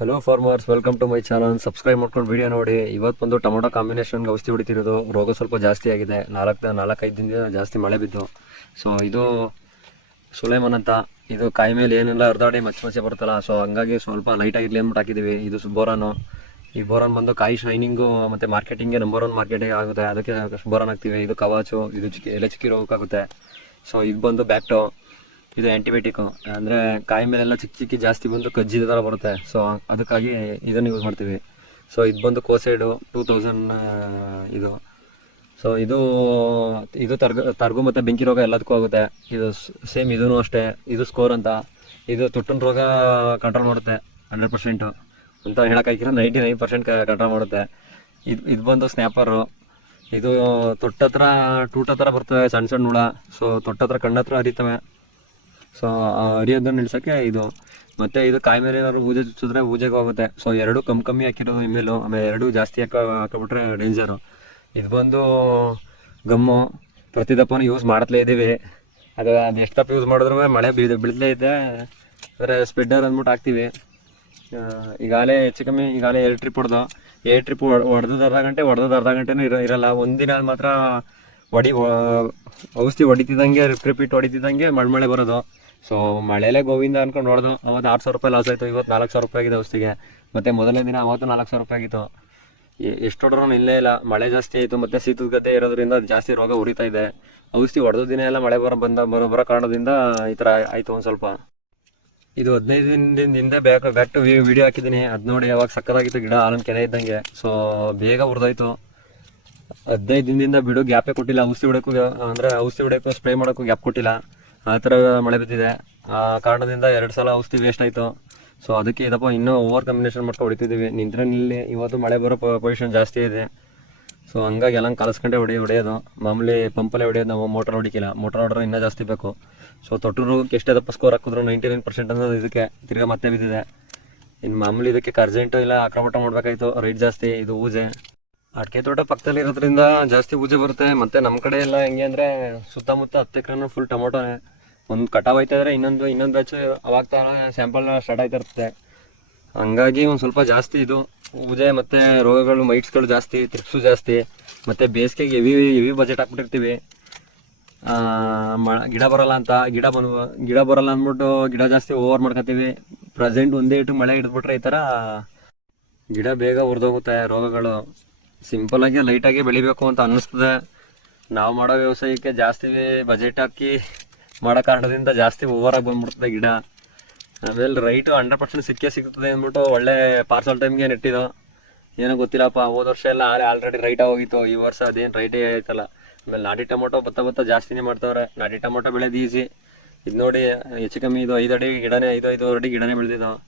Hello farmers, welcome to my channel. Subscribe ಮಾಡ್ಕೊಂಡು video ನೋಡಿ. ಇವತ್ತು ಬಂದು ಟೊಮೊಟೊ ಕಾಂಬಿನೇಷನ್ಗೆ ಔಷಧಿ ಹೊಡಿತಿರೋದು. ರೋಗ ಸ್ವಲ್ಪ ಜಾಸ್ತಿ ಆಗಿದೆ. ನಾಲ್ಕೈದು ದಿನದಿಂದ ಜಾಸ್ತಿ ಮಳೆ ಬಿದ್ದು. ಸೊ ಇದು ಸುಲೇಮನ್ ಅಂತ. ಇದು ಕಾಯಿ ಮೇಲೆ ಏನೆಲ್ಲ ಹರಿದಾಡಿ ಮಚ್ಚೆ ಬರುತ್ತಲ್ಲ, ಸೊ ಹಂಗಾಗಿ ಸ್ವಲ್ಪ ಲೈಟಾಗಿ ಅಂದ್ಬಿಟ್ಟು ಹಾಕಿದ್ದೀವಿ. ಇದು ಬೋರಾನು. ಈ ಬೋರಾನ್ ಬಂದು ಕಾಯಿ ಶೈನಿಂಗು ಮತ್ತು ಮಾರ್ಕೆಟಿಂಗ್ಗೆ ನಂಬರ್ 1 ಮಾರ್ಕೆಟಿಂಗ್ ಆಗುತ್ತೆ. ಅದಕ್ಕೆ ಬೋರಾನ್ ಹಾಕ್ತೀವಿ. ಇದು ಕವಾಚು, ಇದು ಎಲೆ ಚಿಕ್ಕಿ ರೋಗಕ್ಕಾಗುತ್ತೆ. ಸೊ ಇದು ಬಂದು ಬ್ಯಾಕ್ಟೋ. ಇದು ಆ್ಯಂಟಿಬಯೋಟಿಕ್ಕು, ಅಂದರೆ ಕಾಯಿ ಮೇಲೆಲ್ಲ ಚಿಕ್ಕಿ ಜಾಸ್ತಿ ಬಂದು ಕಜ್ಜಿದ ಥರ ಬರುತ್ತೆ. ಸೊ ಅದಕ್ಕಾಗಿ ಇದನ್ನು ಯೂಸ್ ಮಾಡ್ತೀವಿ. ಸೊ ಇದು ಬಂದು ಕೋಸೈಡು 2000 ಇದು. ಸೊ ಇದು ಇದು ತರ್ಗು ಮತ್ತು ಬೆಂಕಿ ರೋಗ ಎಲ್ಲದಕ್ಕೂ ಆಗುತ್ತೆ. ಇದು ಸೇಮ್ ಇದೂ ಅಷ್ಟೇ. ಇದು ಸ್ಕೋರ್ ಅಂತ. ಇದು ತೊಟ್ಟಿನ ರೋಗ ಕಂಟ್ರೋಲ್ ಮಾಡುತ್ತೆ 100% ಅಂತ ಹೇಳೋಕ್ಕಾಗಿರೋ 99% ಕಂಟ್ರೋಲ್ ಮಾಡುತ್ತೆ. ಇದು ಬಂದು ಸ್ನ್ಯಾಪರು. ಇದು ತೊಟ್ಟತ್ರ ಟೂಟ ಥರ ಬರ್ತವೆ, ಸಣ್ಣ ಸಣ್ಣ ಹುಳ. ಸೊ ತೊಟ್ಟತ್ರ ಕಣ್ಣತ್ರ ಹರಿತವೆ. ಸೊ ಹರಿಯೋದನ್ನು ನಿಲ್ಸೋಕ್ಕೆ ಇದು. ಮತ್ತು ಇದು ಕಾಯಿ ಮೇಲೆ ಏನಾದ್ರು ಬೂಜೆ ಚುಚ್ಚಿದ್ರೆ ಬೂಜೆಗೆ ಹೋಗುತ್ತೆ. ಸೊ ಎರಡು ಕಮ್ಮಿ ಹಾಕಿರೋದು ಇಮೇಲು. ಆಮೇಲೆ ಎರಡು ಜಾಸ್ತಿ ಹಾಕಿಬಿಟ್ರೆ ಡೇಂಜರು. ಇದು ಬಂದು ಗಮ್ಮು. ಪ್ರತಿ ದಪ್ಪನೂ ಯೂಸ್ ಮಾಡ್ತಲೇ ಇದ್ದೀವಿ. ಅದು ಎಷ್ಟು ದಪ್ಪ ಯೂಸ್ ಮಾಡಿದ್ರೂ ಮಳೆ ಬೀಳ್ತಲೇ ಇದೆ. ಅಂದರೆ ಸ್ಪೆಡ್ಡರ್ ಅಂದ್ಬಿಟ್ಟು ಹಾಕ್ತೀವಿ. ಈಗಾಗಲೇ ಹೆಚ್ಚು ಕಮ್ಮಿ 2 ಟ್ರಿಪ್ ಹೊಡೆದು. 2 ಟ್ರಿಪ್ ಹೊಡೆದದ್ದು ಅರ್ಧ ಗಂಟೆನೂ ಇರಲ್ಲ. ಒಂದಿನ ಮಾತ್ರ ಔಷಧಿ ಹೊಡಿತಿದ್ದಂಗೆ ರಿಪೀಟ್ ಹೊಡಿತಿದ್ದಂಗೆ ಮಳೆ ಬರೋದು. ಸೊ ಮಳೆಯಲ್ಲೇ ಗೋವಿಂದ ಅಂದ್ಕೊಂಡು ಹೊಡೆದು. ಅವತ್ತು 6000 ರೂಪಾಯಿ ಲಾಸ್ ಆಯಿತು. ಇವತ್ತು 4000 ರೂಪಾಯಿ ಆಗಿದೆ ಔಷಧಿಗೆ. ಮತ್ತು ಮೊದಲನೇ ದಿನ ಅವತ್ತು 4000 ರೂಪಾಯಿ ಆಗಿತ್ತು. ಎಷ್ಟು ಹೊಡ್ರೂ ಇಲ್ಲೇ ಇಲ್ಲ. ಮಳೆ ಜಾಸ್ತಿ ಆಯಿತು. ಮತ್ತು ಶೀತದ ಗದ್ದೆ ಇರೋದ್ರಿಂದ ಜಾಸ್ತಿ ರೋಗ ಉರಿತಾ ಇದೆ. ಔಷಧಿ ಹೊಡೆದ ದಿನ ಎಲ್ಲ ಮಳೆ ಬರೋ ಕಾರಣದಿಂದ ಈ ಥರ ಆಯಿತು ಒಂದು ಸ್ವಲ್ಪ. ಇದು 15 ದಿನದಿಂದ ಬ್ಯಾಕ್ ಟು ವಿಡಿಯೋ ಹಾಕಿದ್ದೀನಿ. ಅದು ನೋಡಿ, ಅವಾಗ ಸಕ್ಕತ್ತಾಗಿತ್ತು ಗಿಡ, ಹಾಲನ್ನು ಕೆನೆ ಇದ್ದಂಗೆ. ಸೊ ಬೇಗ ಉರಿದಾಯ್ತು. 15 ದಿನದಿಂದ ಬಿಡು ಗ್ಯಾಪೇ ಕೊಟ್ಟಿಲ್ಲ. ಔಷಧಿ ಹೊಡೆಯೋಕ್ಕೂ ಸ್ಪ್ರೇ ಮಾಡೋಕ್ಕೂ ಗ್ಯಾಪ್ ಕೊಟ್ಟಿಲ್ಲ. ಆ ಥರ ಮಳೆ ಬಿದ್ದಿದೆ. ಆ ಕಾರಣದಿಂದ 2 ಸಲ ಔಷಧಿ ವೇಸ್ಟ್ ಆಯಿತು. ಸೊ ಅದಕ್ಕೆ ಇದಪ್ಪ ಇನ್ನೂ ಓವರ್ ಕಾಂಬಿನೇಷನ್ ಮಾಡ್ಕೊಂಡು ಹೊಡಿತಿದ್ದೀವಿ. ನಿಲ್ಲಿ ಇವತ್ತು ಮಳೆ ಬರೋ ಪೊಸಿಷನ್ ಜಾಸ್ತಿ ಇದೆ. ಸೊ ಹಂಗಾಗಿ ಎಲ್ಲ ಕಲಸ್ಕೊಂಡೆ ಹೊಡೆಯೋದು. ಮಾಮೂಲಿ ಪಂಪಲ್ಲೇ ಹೊಡೆಯೋದು. ನಾವು ಮೋಟರ್ ಹೊಡಿಕಿಲ್ಲ. ಮೋಟರ್ ಹೊಡೆದ್ರೆ ಇನ್ನೂ ಜಾಸ್ತಿ ಬೇಕು. ಸೊ ತೊಟ್ಟೂರಿಗೆ ಎಷ್ಟೇ ದಪ್ಪ ಸ್ಕೋರ್ ಹಾಕಿದ್ರು 99% ಅನ್ನೋದು ಇದಕ್ಕೆ ತಿರ್ಗಾ ಮತ್ತೆ ಬಿದ್ದಿದೆ. ಇನ್ನು ಮಾಮೂಲಿ ಇದಕ್ಕೆ ಕರ್ಜೆಂಟು ಇಲ್ಲ ಅಕ್ರಮಟ ಮಾಡಬೇಕಾಯ್ತು. ರೇಟ್ ಜಾಸ್ತಿ. ಇದು ಊಜೆ ಅಡಿಕೆ ತೋಟ ಪಕ್ಕದಲ್ಲಿ ಇರೋದ್ರಿಂದ ಜಾಸ್ತಿ ಊಜೆ ಬರುತ್ತೆ. ಮತ್ತು ನಮ್ಮ ಕಡೆ ಎಲ್ಲ ಹೆಂಗೆ ಅಂದರೆ ಸುತ್ತಮುತ್ತ 10 ಎಕರೆನೂ ಫುಲ್ ಟೊಮೊಟೊನೇ. ಒಂದು ಕಟಾವು ಆಯ್ತಾ ಇದ್ರೆ ಇನ್ನೊಂದು ಬ್ಯಾಚ್ ಅವಾಗ ಸ್ಯಾಂಪಲ್ ಸ್ಟಾರ್ಟ್ ಆಯ್ತಾ ಇರುತ್ತೆ. ಹಂಗಾಗಿ ಒಂದು ಸ್ವಲ್ಪ ಜಾಸ್ತಿ ಇದು ಊಜೆ ಮತ್ತು ರೋಗಗಳು, ಮೈಟ್ಸ್ಗಳು ಜಾಸ್ತಿ, ತ್ರಿಪ್ಸು ಜಾಸ್ತಿ. ಮತ್ತು ಬೇಸಿಗೆಗೆ ಹೆವಿ ಬಜೆಟ್ ಹಾಕ್ಬಿಟ್ಟಿರ್ತೀವಿ. ಗಿಡ ಬರಲ್ಲ ಅಂತ. ಗಿಡ ಬರಲ್ಲ ಅಂದ್ಬಿಟ್ಟು ಗಿಡ ಜಾಸ್ತಿ ಓವರ್ ಮಾಡ್ಕೊತೀವಿ. ಪ್ರೆಸೆಂಟ್ ಒಂದೇ ಇಟ್ಟು ಮಳೆ ಹಿಡಿದ್ಬಿಟ್ರೆ ಈ ಥರ ಗಿಡ ಬೇಗ ಉರಿದೋಗುತ್ತೆ. ರೋಗಗಳು ಸಿಂಪಲಾಗಿ ಲೈಟಾಗಿ ಬೆಳಿಬೇಕು ಅಂತ ಅನ್ನಿಸ್ತದೆ. ನಾವು ಮಾಡೋ ವ್ಯವಸಾಯಕ್ಕೆ ಜಾಸ್ತಿ ಬಜೆಟ್ ಹಾಕಿ ಮಾಡೋ ಕಾರಣದಿಂದ ಜಾಸ್ತಿ ಓವರಾಗಿ ಬಂದ್ಬಿಡ್ತದೆ ಗಿಡ. ಆಮೇಲೆ ರೈಟು 100% ಸಿಗ್ತದೆ ಅಂದ್ಬಿಟ್ಟು ಒಳ್ಳೆ ಪಾರ್ಸಲ್ ಟೈಮ್ಗೆ ನೆಟ್ಟಿದ್ದು. ಏನೋ ಗೊತ್ತಿಲ್ಲಪ್ಪ. ಹೋದ ವರ್ಷ ಎಲ್ಲ ಆಲ್ರೆಡಿ ರೈಟಾಗಿ ಹೋಗಿತ್ತು. ಈ ವರ್ಷ ಅದೇನು ರೈಟೇ ಆಯ್ತಲ್ಲ. ಆಮೇಲೆ ನಾಟಿ ಟೊಮೊಟೊ ಭತ್ತ ಜಾಸ್ತಿನೇ ಮಾಡ್ತವ್ರೆ. ನಾಟಿ ಟೊಮೊಟೊ ಬೆಳೆದು ಈಸಿ. ಇದು ನೋಡಿ, ಹೆಚ್ಚು ಕಮ್ಮಿ ಇದು 5 ಅಡಿ ಗಿಡನೇ, 5 ಅಡಿ ಗಿಡನೇ ಬೆಳೆದಿದ್ದು.